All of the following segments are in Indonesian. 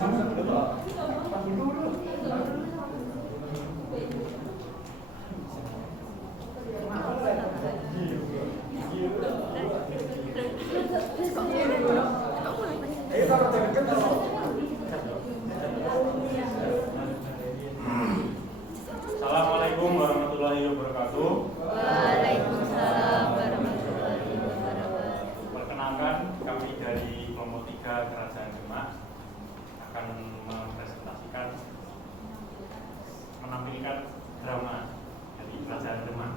Assalamualaikum warahmatullahi wabarakatuh. Waalaikumsalam warahmatullahi wabarakatuh. Perkenalkan, kami dari kelompok 3 Kerajaan Demak akan menampilkan drama dari Kerajaan Demak.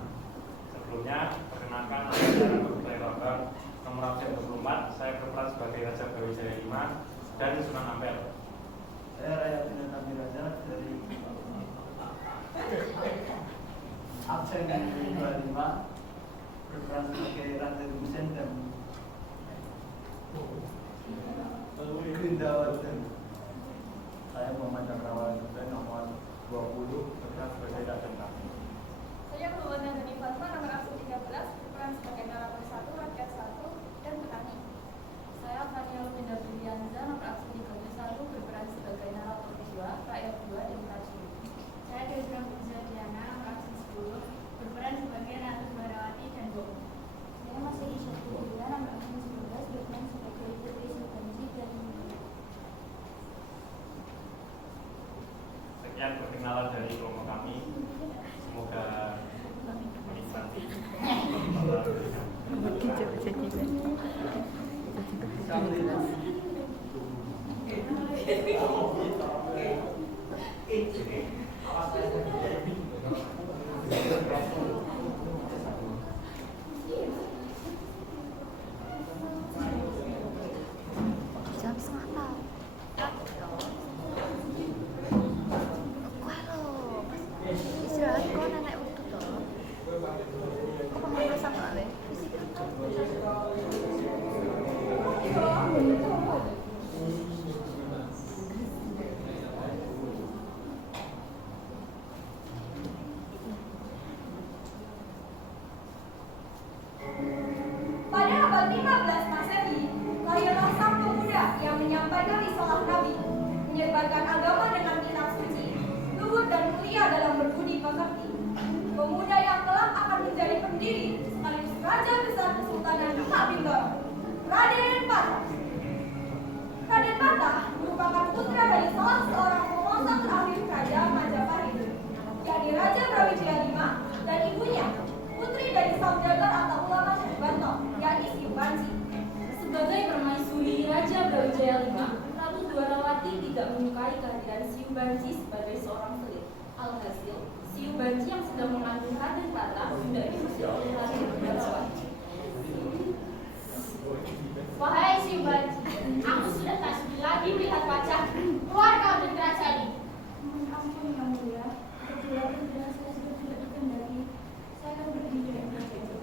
Sebelumnya, perkenalkan saya Dr. Lambang, nomor absen 24. Saya berperan sebagai Raja Brawijaya 5 dan Sunan Ampel. Saya Raya Binatang Raja dari absen 25, berperan sebagai Raja Husein dan Grindawarden. Saya Muhammad Cakrawan dan nomor 20, berperan sebagai Raja Kami. Saya Maulana Dani Fatma, nomor absen 13, berperan sebagai narator 1, rakyat 1, dan petani. Saya Fania Luminda Brilianza, nomor absen 31, berperan sebagai narator 2, rakyat 2, dan prajurit. Saya Dewi Diana, nomor absen 10, berperan sebagai Ratu Barawati dan Bowo. Saya masih Isya Putria, nomor absen 11, berperan sebagai Putri Sultanji dan Sekian perkenalan dari kelompok kami. Semoga menikmati. Jam setengah istirahat kok nenek waktu toh. Kok pemanasan soalnya? Pada abad 15 Masehi, lahirlah sang pemuda yang menyampaikan risalah Nabi, menyebarkan agama dengan kitab suci, luhur dan mulia dalam berbudi pekerti. Pemuda yang kelak akan menjadi pendiri sekaligus Raja Besar Kesultanan Demak Bintoro, Raden Patah. Raden Patah merupakan putra dari salah seorang penguasa terakhir Kerajaan Majapahit, yakni Raja Brawijaya V, dan ibunya, putri dari saudagar atau ulama Syekh Banto, yakni Siu Banci. Sebagai permaisuri Raja Brawijaya V, Ratu Dwarawati tidak menyukai kehadiran Siu Banci sebagai seorang selir. Alhasil, Siu Banci yang sedang mengandung Raden Patah sudah diusir oleh Raden Dwarawati. Wahai Siu Banci, aku sudah tak sudi lagi melihat wajah. Keluar kau dari kerajaan ini. ampun yang mulia, kebetulan saya sudah tidak dikendali. Saya akan pergi dari kerajaan.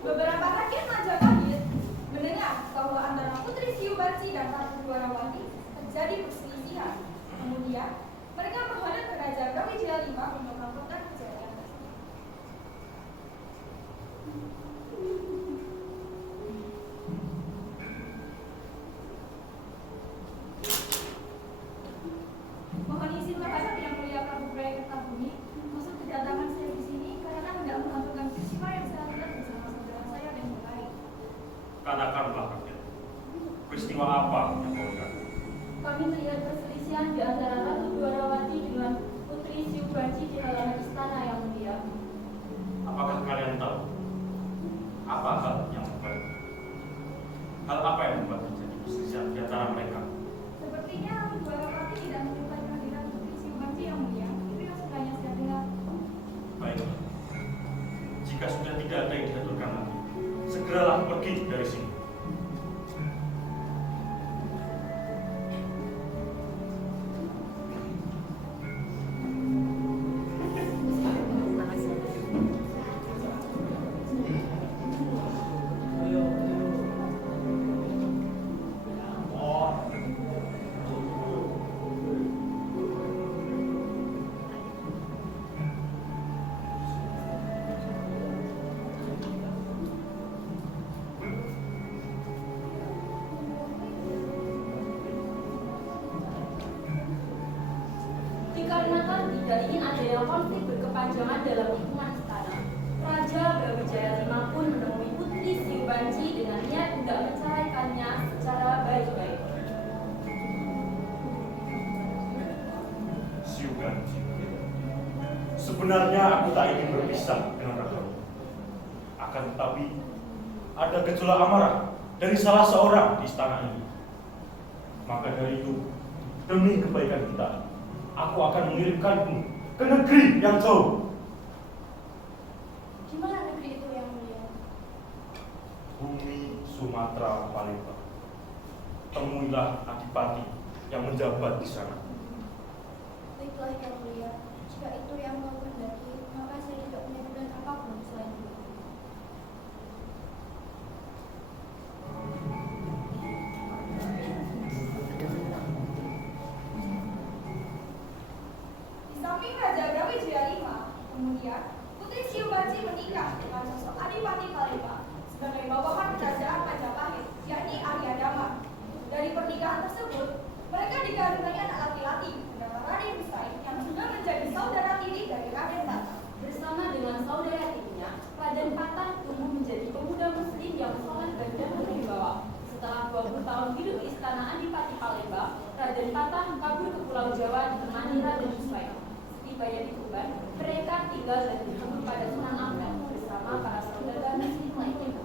Beberapa rakyat Majapahit mendengar bahwa antara Putri Siu Banci dan Ratu Dwarawati terjadi perselisihan. Kemudian, mereka menghadap ke Raja Brawijaya V untuk melaporkan kejadian tersebut. Mohon izin menghadap yang mulia Prabu Braya Kertabumi. Maksud kedatangan saya di sini karena hendak melakukan peristiwa yang saya lihat bersama saudara saya dan yang lain. Katakanlah rakyat, peristiwa apa yang kau lihat? Kami melihat perselisihan di antara Ratu Dwarawati dengan Putri Siu Banci di halaman istana yang mulia. Apakah kalian tahu apa hal yang membuat terjadi perselisihan di antara mereka? Sepertinya Ratu Dwarawati tidak menyukai kehadiran Putri Siu Banci yang mulia. Itu yang sukanya saya dengar. Baiklah, jika sudah tidak ada yang diaturkan lagi, segeralah pergi dari sini. tidak ingin adanya konflik berkepanjangan dalam lingkungan istana, Raja Brawijaya V pun menemui Putri Siu Banci dengan niat tidak menceraikannya secara baik-baik. Siu Banci, sebenarnya aku tak ingin berpisah dengan Ragamu. Akan tetapi ada gejolak amarah dari salah seorang di istana ini. Maka dari itu, demi kebaikan kita, aku akan mengirimkanmu ke negeri yang jauh. Di mana negeri itu yang mulia? Bumi Sumatera Palembang. Temuilah adipati yang menjabat di sana. Baiklah yang mulia, jika itu yang mau kehendaki, maka saya tidak punya pilihan apapun selain itu. Di samping Raja Brawijaya V, kemudian Putri Siu Banci menikah dengan sosok Adipati Palembang sebagai bawahan kerajaan Majapahit, yakni Arya Dama. Dari pernikahan tersebut, mereka dikaruniai anak laki-laki bernama Raden Hussein yang juga menjadi saudara tiri dari Raden Patah. Bersama dengan saudara tirinya, Raden Patah tumbuh menjadi pemuda muslim yang soleh dan berwibawa. Setelah 20 tahun hidup di istana Adipati Palembang, Raden Patah kabur ke Pulau Jawa ditemani Raden Hussein. Setibanya di Tuban, mereka tinggal dan bertemu pada Sunan Ampel bersama para saudara muslim lainnya.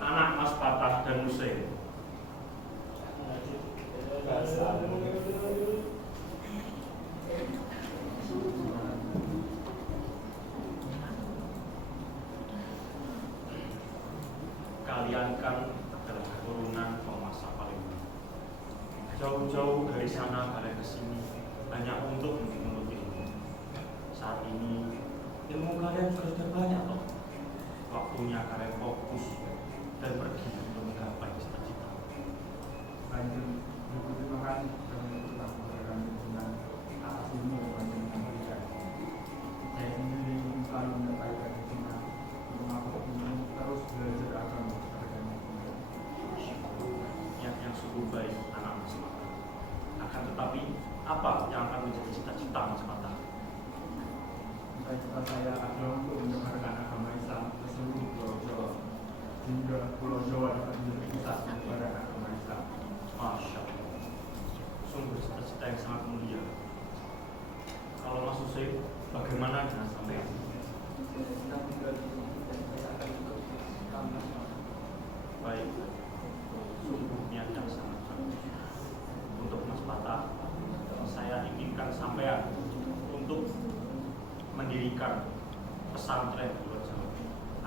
Anak Mas Patah dan Hussein. Kalian kan adalah keturunan penguasa Palembang. Jauh-jauh dari sana kalian ke sini hanya untuk menuntut ilmu. Saat ini ilmu kalian sudah banyak loh. Waktunya kalian fokus dan pergi untuk menggapai cita-cita. Lanjut, terima kasih karena telah memberikan dukungan atas ilmu yang panjenengan berikan. Saya sendiri selalu menyampaikan dukungan untuk aku ingin terus belajar agama kepadanya. Yang sungguh baik anak Mas Patah. Akan tetapi apa yang akan menjadi cita-cita Mas Patah? Cita-cita saya adalah untuk menyebarkan agama Islam ke seluruh Pulau Jawa, hingga Pulau Jawa dapat menjadi pusat penyebaran agama Islam. Masya Allah, sungguh cita-cita yang sangat mulia. Kalau Mas Hussein, bagaimana dengan sampean? Baik, sungguh niat yang sangat bagus. Untuk Mas Patah, saya inginkan sampean untuk mendirikan pesantren di luar Jawa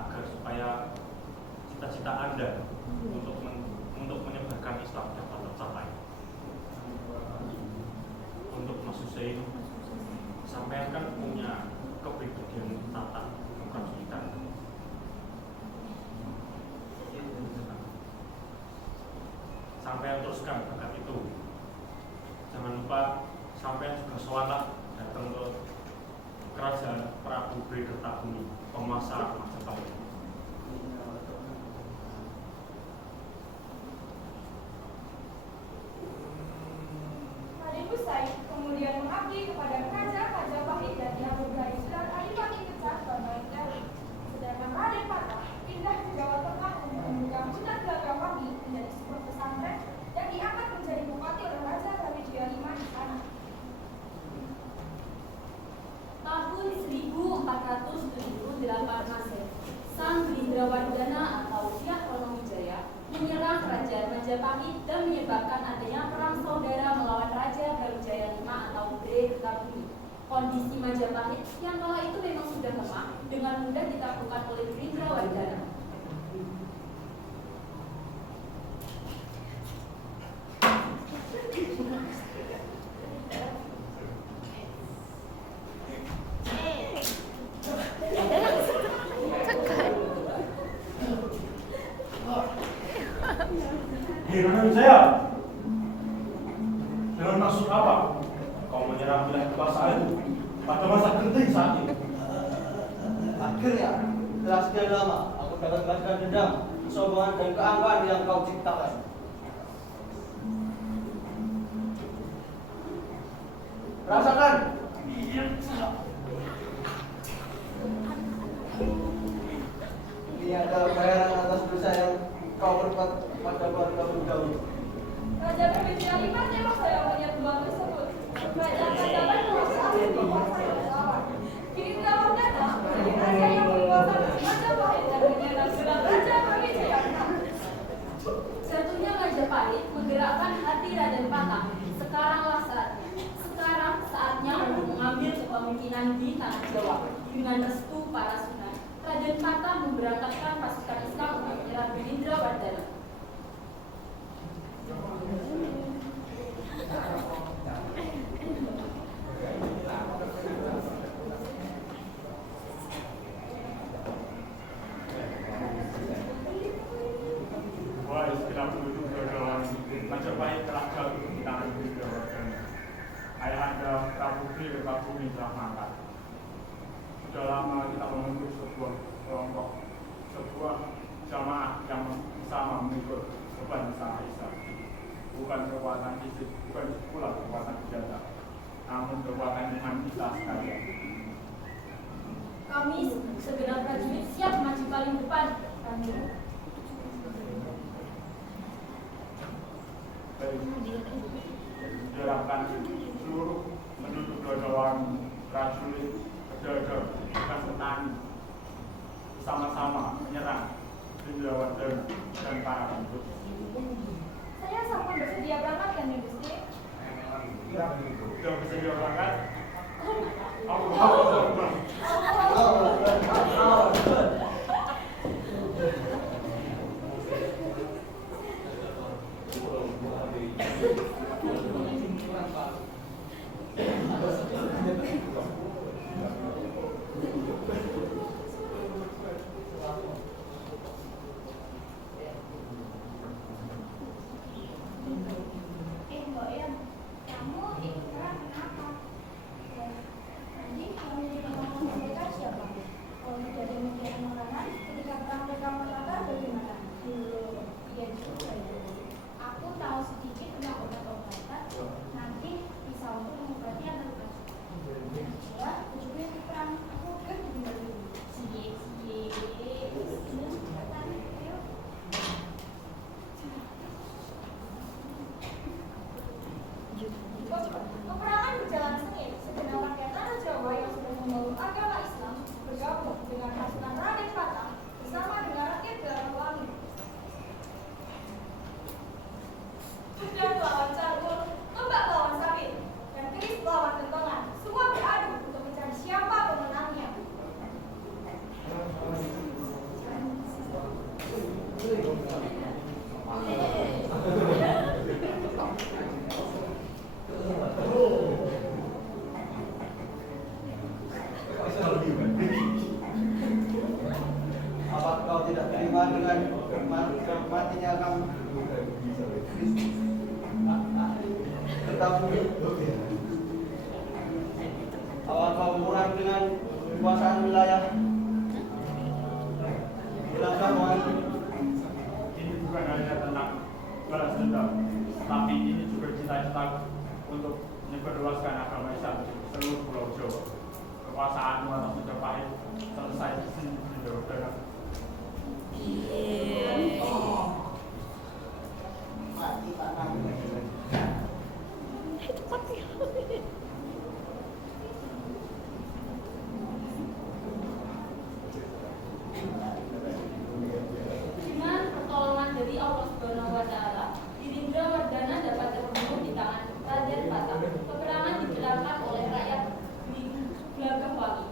agar supaya cita-cita Anda untuk menyebarkan Islam dapat tercapai. Untuk Mas Hussein, sampean kan punya kepribadian tata keprajuritan. Sampean teruskan bakat itu. Jangan lupa sampean juga sholat datang ke Kerajaan Prabu Brekertabumi, penguasa Majapahit. Raden Hussein kemudian mengabdi kepada Kerajaan Majapahit dan diambil dari Sunan Adipati Kecak Bangladewi. Sedangkan Raden Patah pindah ke Jawa Tengah untuk membuka Hutan Gagapati menjadi sebuah pesantren dan diangkat menjadi bupati oleh Raja Brawijaya V di sana. Tahun 1478 Masehi, Sang Bindrawardhana atau Dyah Ronowijaya menyerang Kerajaan Majapahit dan menyebabkan adanya perang saudara melawan Raja Brawijaya V atau Brekertabumi. Kondisi Majapahit yang kala itu memang sudah lemah dengan mudah ditaklukkan oleh Bindrawardhana. Hei, Ronowijaya, dengan Akhirnya, setelah sekian lama, aku dapat membalaskan dendam, kesombongan dan keangkuhan yang kau ciptakan. Rasakan. Ini adalah bayaran atas dosa yang kau perbuat pada keluarga dahulu. Raja Brawijaya V tembak saya melihat buah tersebut. Kerajaan menguasai penguasa yang lawan. Kini telah Wardana menjadi raja yang berkuasa Majapahit dan menyandang gelar Raja Brawijaya V. Jatuhnya Majapahit menggerakkan hati Raden Patah. Sekaranglah saatnya. Sekarang saatnya untuk mengambil kepemimpinan di tanah Jawa dengan restu para sunan. Raden Patah memberangkatkan pasukan Islam untuk menyerang Winindrawardana. Wahai segenap penduduk Dodolan, Majapahit telah jatuh di tangan Winindrawardana. Ayahanda Prabu Giripabumi telah mangkat. Sudah lama kita membentuk sebuah kelompok, sebuah jamaah yang sama mengikut beban usaha Islam. Bukan kekuatan fisik, bukan pula kekuatan senjata, namun kekuatan iman kita sekalian. Kami segenap prajurit siap maju paling depan. Kami diharapkan seluruh penduduk Dodolan, prajurit, pedagang, bukan petani, bersama-sama menyerang Winindrawardana dan para penduduk. Saya sampun bersedia berangkat kan, Gusti? Sudah bersedia berangkat? Mbak Yan, kamu ikut perang kenapa? Nanti kamu jadi ngomong mereka siapa? Kalau tidak ada media makanan, ketika perang mereka menakar bagaimana? Iya juga ya. Aku tahu sedikit tentang obat-obatan. Nanti bisa untuk mengobati yang terluka. Ya, aku juga ikut perang. Aku kan tinggal dulu. Cie. Peperangan berjalan sengit. Segenap rakyat tanah Jawa yang sudah memeluk agama Islam bergabung dengan pasukan Raden Patah bersama dengan rakyat Balarowangi. Pedang melawan carbol, tombak melawan sabit, dan keris melawan kentongan. Semua beradu untuk mencari siapa pemenangnya. Apa kau tidak terima dengan matinya kamu? Tetapi apa kau murah dengan kekuasaan wilayah? Bilangkan wangi. Ini bukan hanya tentang balas dendam, tapi ini juga cita-cita untuk menyebarluaskan agama Islam di seluruh Pulau Jawa. Kekuasaan atas Majapahit selesai di sini di Winindrawardana. Mati tanah. dengan pertolongan dari Allah Subhanahu wa taala, Winindrawardana dapat terbunuh di tangan Raden Patah. Peperangan digelarkan oleh rakyat di Glagahwangi.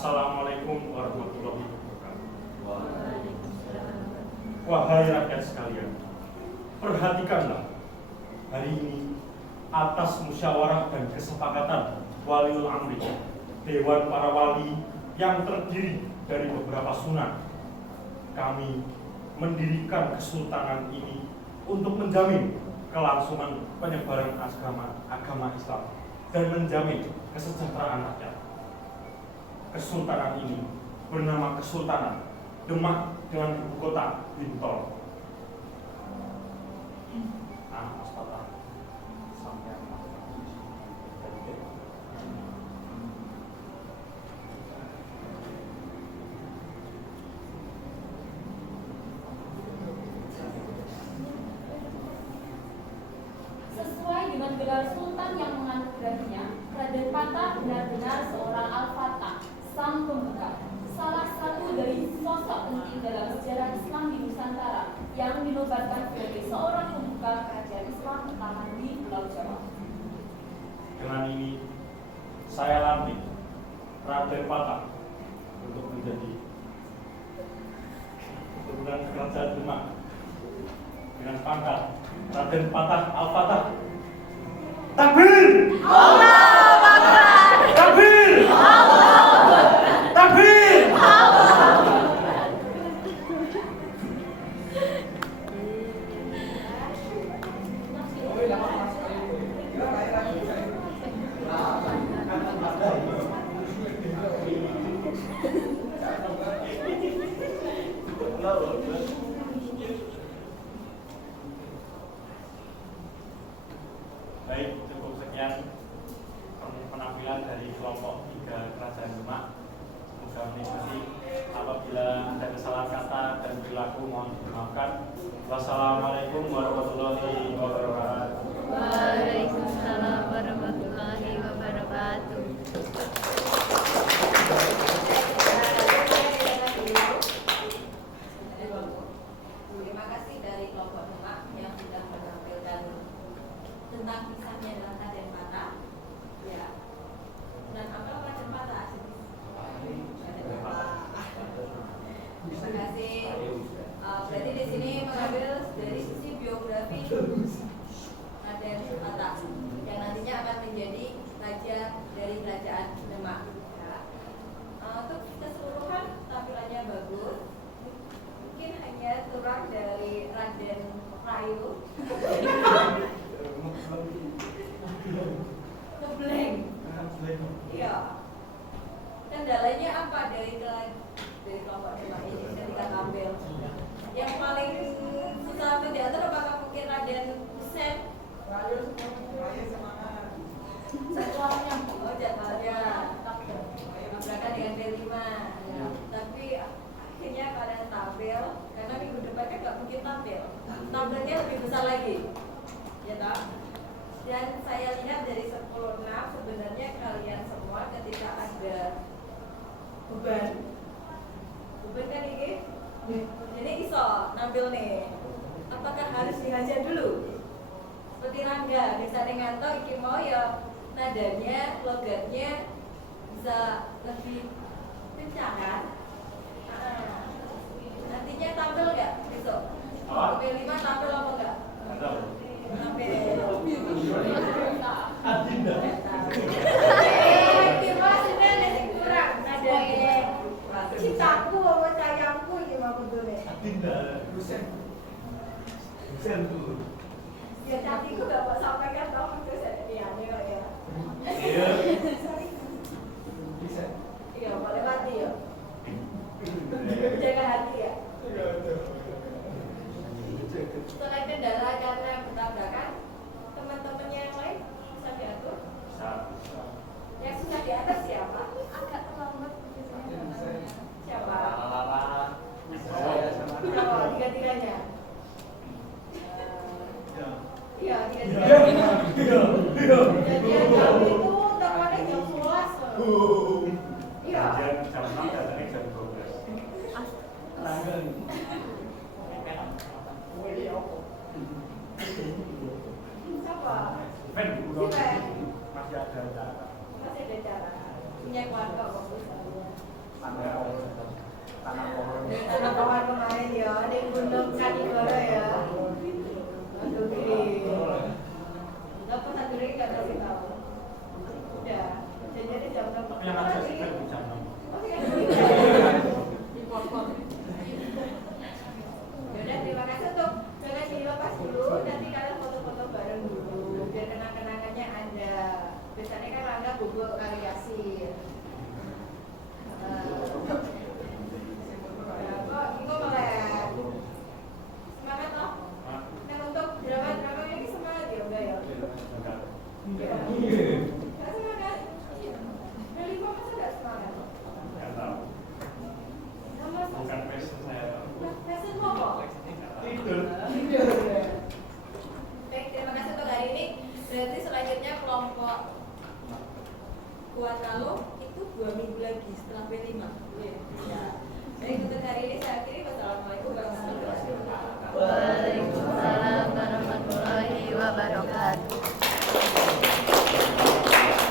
Assalamualaikum warahmatullahi wabarakatuh. Wahai rakyat sekalian, perhatikanlah hari ini atas musyawarah dan kesepakatan Waliul Amri, Dewan para Wali yang terdiri dari beberapa sunan, kami mendirikan kesultanan ini untuk menjamin kelangsungan penyebaran agama Islam dan menjamin kesejahteraan rakyat. Kesultanan ini bernama Kesultanan Demak dengan ibu kota Bintol. Mas Patah sampai Sesuai dengan gelar sultan yang menganugerahinya, Raden Patah benar-benar seorang al-fatah, sang pembuka, salah satu dari sosok penting dalam sejarah Islam di Nusantara yang dinobatkan sebagai seorang pembuka kerajaan Islam pertama di Pulau Jawa. Dengan ini, saya lantik Raden Patah untuk menjadi keturunan kerajaan Demak dengan pangkat Raden Patah Al-Fatah. Takbir! Allahu Akbar. Takbir! Takbir! Baik, cukup sekian penampilan dari kelompok 3 Kerajaan Demak. Semoga menikmati. Apabila ada kesalahan kata dan perilaku mohon dimaafkan. Wassalamualaikum warahmatullahi wabarakatuh. Waalaikumsalam warahmatullahi wabarakatuh. Terima kasih dari kelompok Demak yang sudah menampilkan tentang kisahnya dalam Raden Patah. Ya. Dan apa Raden Patah? Terima kasih. Berarti di sini mengambil dari sisi biografi Raden Patah yang nantinya akan menjadi raja dari kerajaan Demak. Ya. Untuk keseluruhan tampilannya bagus. Mungkin hanya kurang dari Raden Rayu. Ngeblank. Iya. Kendalanya apa dari kelompok Demak ini ketika tampil? Yang paling susah untuk diatur apakah mungkin Raden Hussein? Jadwalnya, jadwalnya berangkat dengan B5. Tapi akhirnya kalian tampil karena minggu depannya nggak mungkin tampil. Tampilnya lebih besar lagi, ya toh? Dan saya lihat dari 10-6 sebenarnya kalian semua ketika ada beban kan ini iso nampil nih. Apakah harus dihajar dulu? Seperti Rangga, misalnya ngantor iki mau ya nadanya, logatnya bisa lebih kencang kan? Nantinya tampil nggak besok? B5 tampil apa enggak? Tampil. Motivasinya masih kurang nadanya. Cintaku sama sayangku gimana betulnya? Hussein tuh. Ya cantikku gak mau sampaikan tau itu saya ya. Iya, boleh mati ya. Jaga hati ya. Selain kendala karena bertabrakan, teman-temannya yang lain bisa diatur? Yang susah diatur siapa? Agak terlambat siapa? Oh, tiga-tiganya. Iya, tiga-tiganya. Jadi jam itu temannya jam 11. Iya. Jam 6 datangnya jam 12. Siapa? Masih ada cara. Masih ada cara. Punya keluarga kok misalnya. Karena kemarin ya, di Gunung Kanigoro ya. Aduh, nggak pernah dulu nggak kasih tahu. Udah, jadi jam berapa? Yang ada sekitar jam 6. Yaudah, terima kasih untuk jangan dilepas dulu. Nanti kalian foto-foto bareng dulu. Biar kenang-kenangannya ada. Biasanya kan Rangga bubuk variasi. Kok Iko melek. Semangat loh. Dan untuk drama-drama ini semangat ya udah ya. Iya. Nggak semangat. Dari kok masa nggak semangat? Nggak tahu. Nama Bukan passion saya. passion mau kok? Tidur. Baik, terima kasih untuk hari ini. Berarti selanjutnya kelompok kuat kalau itu 2 minggu lagi setelah B5. Ya. Baik, untuk hari ini saya akhiri. Wassalamualaikum warahmatullahi wabarakatuh.